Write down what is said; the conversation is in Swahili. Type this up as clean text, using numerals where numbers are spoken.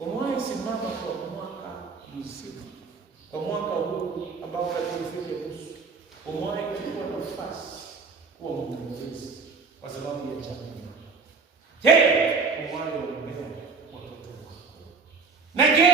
Umewahi simama kwa mwaka mzima, kwa mwaka huu ambao karibu nusu, umewahi kuchukua nafasi kuwa mwombezi kwa sababu ya jamii? Je, umewahi ombea watoto wako? Na je,